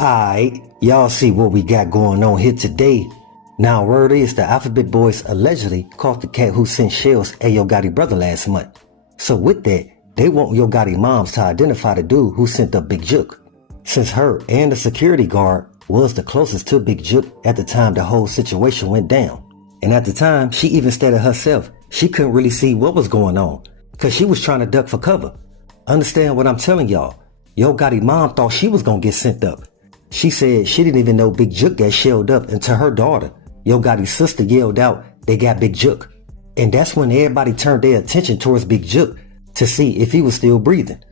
Alright, y'all see what we got going on here today. Now word is the Alphabet Boys allegedly caught the cat who sent shells at Yo Gotti brother last month. So with that, they want Yo Gotti moms to identify the dude who sent up Big Jook, since her and the security guard was the closest to Big Jook at the time the whole situation went down. And at the time, she even stated herself she couldn't really see what was going on, cause she was trying to duck for cover. Understand what I'm telling y'all? Yo Gotti mom thought she was gonna get sent up. She said she didn't even know Big Jook got shelled up until her daughter, Yo Gotti's sister, yelled out they got Big Jook. And that's when everybody turned their attention towards Big Jook to see if he was still breathing.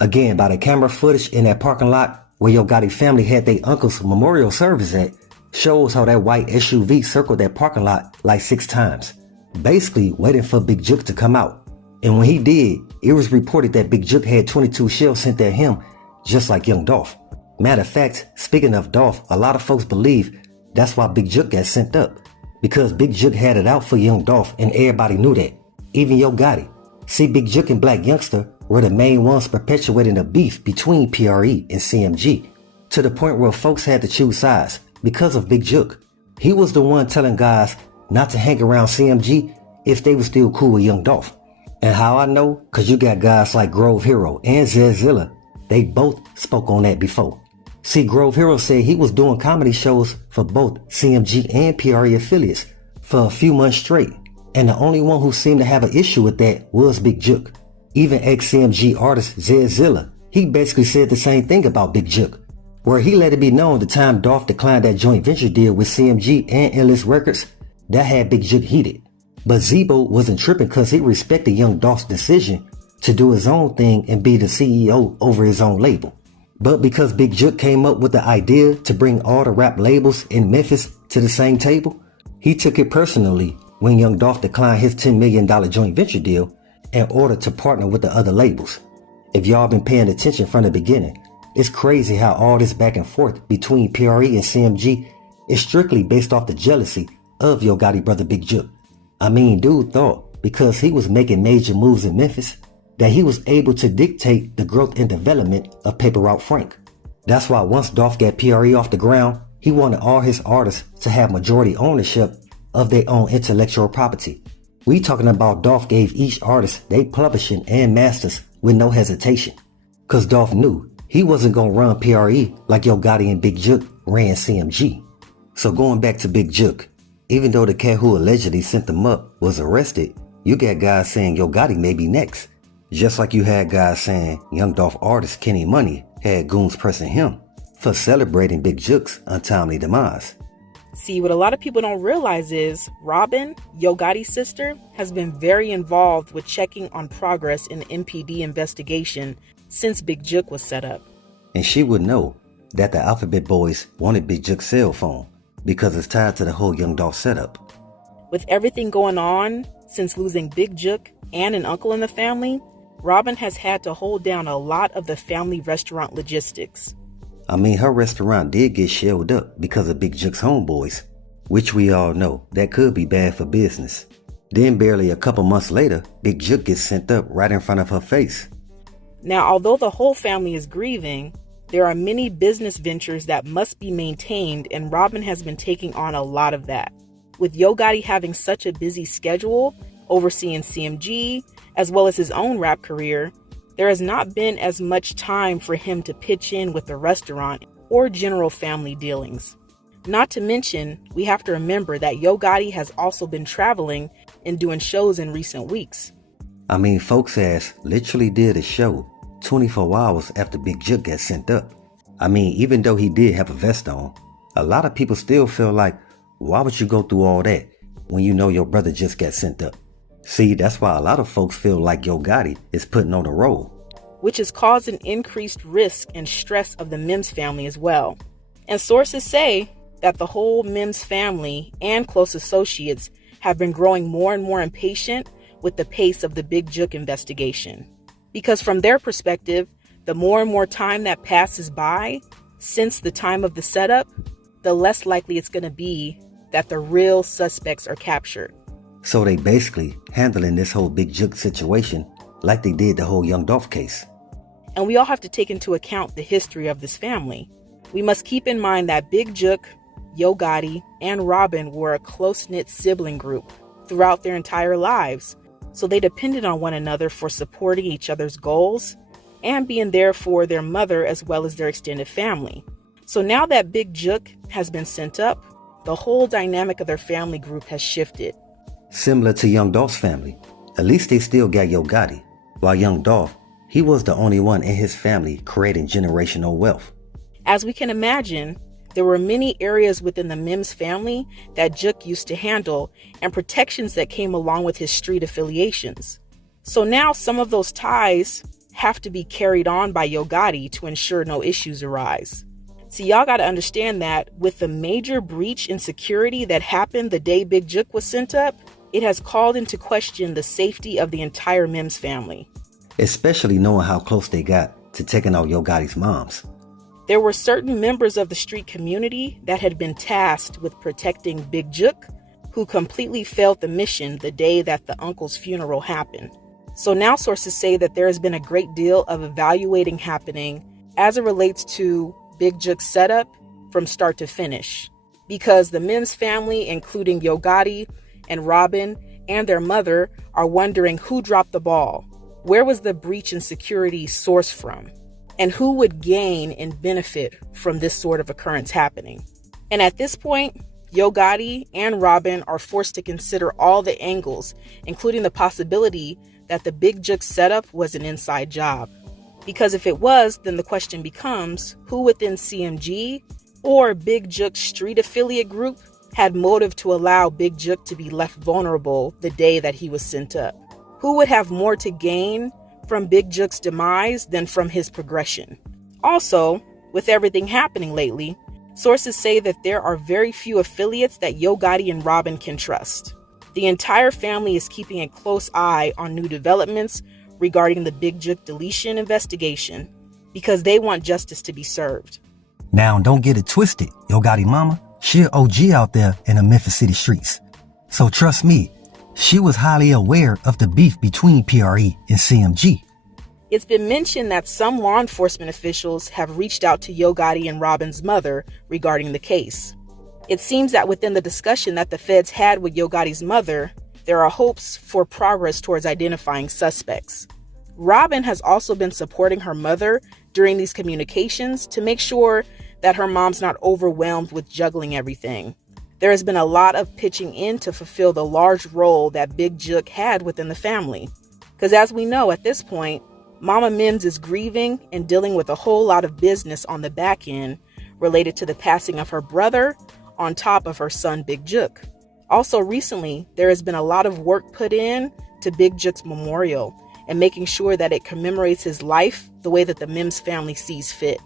Again, by the camera footage in that parking lot where Yo Gotti family had their uncle's memorial service at, shows how that white SUV circled that parking lot like 6 times, basically waiting for Big Jook to come out. And when he did, it was reported that Big Jook had 22 shells sent at him, just like young Dolph. Matter of fact, speaking of Dolph, a lot of folks believe that's why Big Jook got sent up, because Big Jook had it out for young Dolph and everybody knew that, even Yo Gotti. See, Big Jook and Black Youngster were the main ones perpetuating a beef between PRE and CMG, to the point where folks had to choose sides because of Big Jook. He was the one telling guys not to hang around CMG if they were still cool with young Dolph. And how I know? Cause you got guys like Grove Hero and Zedzilla. They both spoke on that before. See, Grove Hero said he was doing comedy shows for both CMG and PRE affiliates for a few months straight. And the only one who seemed to have an issue with that was Big Jook. Even ex-CMG artist Zedzilla, he basically said the same thing about Big Jook, where he let it be known the time Dolph declined that joint venture deal with CMG and Endless Records, that had Big Jook heated. But Zebo wasn't tripping cause he respected young Dolph's decision to do his own thing and be the CEO over his own label. But because Big Jook came up with the idea to bring all the rap labels in Memphis to the same table, he took it personally when young Dolph declined his $10 million joint venture deal in order to partner with the other labels. If y'all been paying attention from the beginning, it's crazy how all this back and forth between PRE and CMG is strictly based off the jealousy of Yo Gotti brother Big Jook. I mean, dude thought because he was making major moves in Memphis that he was able to dictate the growth and development of Paper Route Frank. That's why once Dolph got PRE off the ground, he wanted all his artists to have majority ownership of their own intellectual property. We talking about Dolph gave each artist they publishing and masters with no hesitation. Cause Dolph knew he wasn't gonna run PRE like Yo Gotti and Big Jook ran CMG. So going back to Big Jook, even though the cat who allegedly sent them up was arrested, you got guys saying Yo Gotti may be next. Just like you had guys saying young Dolph artist Kenny Money had goons pressing him for celebrating Big Jook's untimely demise. See, what a lot of people don't realize is Robin, Yo Gotti's sister, has been very involved with checking on progress in the MPD investigation since Big Jook was set up. And she would know that the Alphabet Boys wanted Big Jook's cell phone because it's tied to the whole young Dolph setup. With everything going on since losing Big Jook and an uncle in the family, Robin has had to hold down a lot of the family restaurant logistics. I mean, her restaurant did get shelled up because of Big Jook's homeboys, which we all know that could be bad for business. Then barely a couple months later, Big Jook gets sent up right in front of her face. Now, although the whole family is grieving, there are many business ventures that must be maintained, and Robin has been taking on a lot of that. With Yo Gotti having such a busy schedule, overseeing CMG, as well as his own rap career, there has not been as much time for him to pitch in with the restaurant or general family dealings. Not to mention, we have to remember that Yo Gotti has also been traveling and doing shows in recent weeks. I mean, folks ass literally did a show 24 hours after Big Jook got sent up. I mean, even though he did have a vest on, a lot of people still feel like, why would you go through all that when you know your brother just got sent up? See, that's why a lot of folks feel like Yo Gotti is putting on a role, which has caused an increased risk and stress of the Mims family as well. And sources say that the whole Mims family and close associates have been growing more and more impatient with the pace of the Big Jook investigation. Because from their perspective, the more and more time that passes by since the time of the setup, the less likely it's going to be that the real suspects are captured. So they basically handling this whole Big Jook situation like they did the whole young Dolph case. And we all have to take into account the history of this family. We must keep in mind that Big Jook, Yo Gotti, and Robin were a close-knit sibling group throughout their entire lives, so they depended on one another for supporting each other's goals and being there for their mother as well as their extended family. So now that Big Jook has been sent up, the whole dynamic of their family group has shifted. Similar to Young Dolph's family, at least they still got Yo Gotti, while Young Dolph, he was the only one in his family creating generational wealth. As we can imagine, there were many areas within the Mims family that Jook used to handle and protections that came along with his street affiliations. So now some of those ties have to be carried on by Yo Gotti to ensure no issues arise. See, y'all got to understand that with the major breach in security that happened the day Big Jook was sent up, it has called into question the safety of the entire Mims family. Especially knowing how close they got to taking out Yo Gotti's moms. There were certain members of the street community that had been tasked with protecting Big Jook, who completely failed the mission the day that the uncle's funeral happened. So now sources say that there has been a great deal of evaluating happening as it relates to Big Jook's setup from start to finish, because the Mims family, including Yo Gotti and Robin and their mother, are wondering who dropped the ball, where was the breach in security sourced from, and who would gain and benefit from this sort of occurrence happening. And at this point, Yo Gotti and Robin are forced to consider all the angles, including the possibility that the Big Jook setup was an inside job. Because if it was, then the question becomes, who within CMG or Big Jook's street affiliate group had motive to allow Big Jook to be left vulnerable the day that he was sent up? Who would have more to gain from Big Jook's demise than from his progression? Also, with everything happening lately, sources say that there are very few affiliates that Yo Gotti and Robin can trust. The entire family is keeping a close eye on new developments regarding the Big Jook deletion investigation because they want justice to be served. Now, don't get it twisted. Yo Gotti mama, she an OG out there in the Memphis City streets. So trust me, she was highly aware of the beef between PRE and CMG. It's been mentioned that some law enforcement officials have reached out to Yo Gotti and Robin's mother regarding the case. It seems that within the discussion that the feds had with Yo Gotti's mother, there are hopes for progress towards identifying suspects. Robin has also been supporting her mother during these communications to make sure that her mom's not overwhelmed with juggling everything. There has been a lot of pitching in to fulfill the large role that Big Jook had within the family. Because as we know at this point, Mama Mims is grieving and dealing with a whole lot of business on the back end related to the passing of her brother on top of her son Big Jook. Also recently, there has been a lot of work put in to Big Jook's memorial and making sure that it commemorates his life the way that the Mims family sees fit.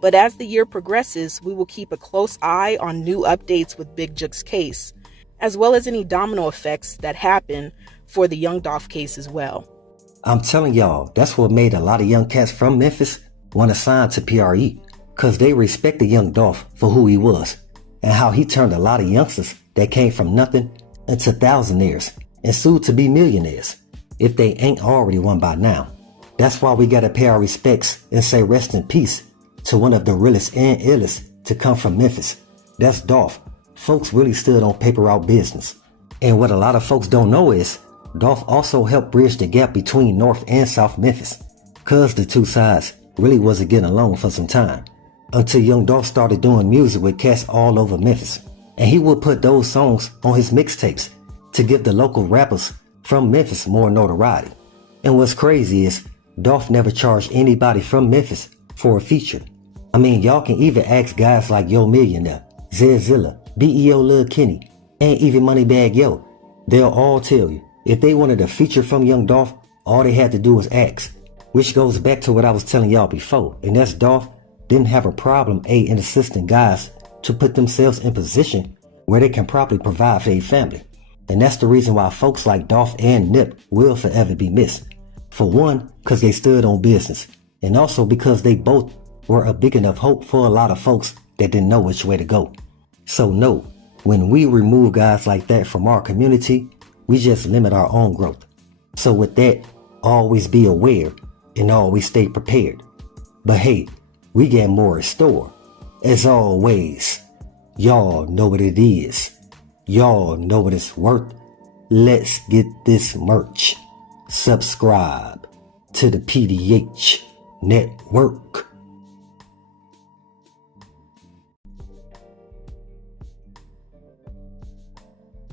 But as the year progresses, we will keep a close eye on new updates with Big Jook's case, as well as any domino effects that happen for the Young Dolph case as well. I'm telling y'all, that's what made a lot of young cats from Memphis want to sign to PRE, because they respected Young Dolph for who he was and how he turned a lot of youngsters that came from nothing into thousandaires and soon to be millionaires, if they ain't already one by now. That's why we gotta pay our respects and say rest in peace to one of the realest and illest to come from Memphis. That's Dolph. Folks really stood on paper route business. And what a lot of folks don't know is, Dolph also helped bridge the gap between North and South Memphis, cause the two sides really wasn't getting along for some time, until Young Dolph started doing music with cats all over Memphis. And he would put those songs on his mixtapes to give the local rappers from Memphis more notoriety. And what's crazy is, Dolph never charged anybody from Memphis for a feature. I mean, y'all can even ask guys like Yo Millionaire, Zilla, BEO Lil Kenny, and even Moneybag Yo. They'll all tell you, if they wanted a feature from Young Dolph, all they had to do was ask. Which goes back to what I was telling y'all before, and that's Dolph didn't have a problem in assisting guys to put themselves in position where they can properly provide for a family. And that's the reason why folks like Dolph and Nip will forever be missed. For one, because they stood on business, and also because they both were a big enough hope for a lot of folks that didn't know which way to go. So no, when we remove guys like that from our community, we just limit our own growth. So with that, always be aware and always stay prepared. But hey, we got more in store. As always, y'all know what it is. Y'all know what it's worth. Let's get this merch. Subscribe to the PDH Network.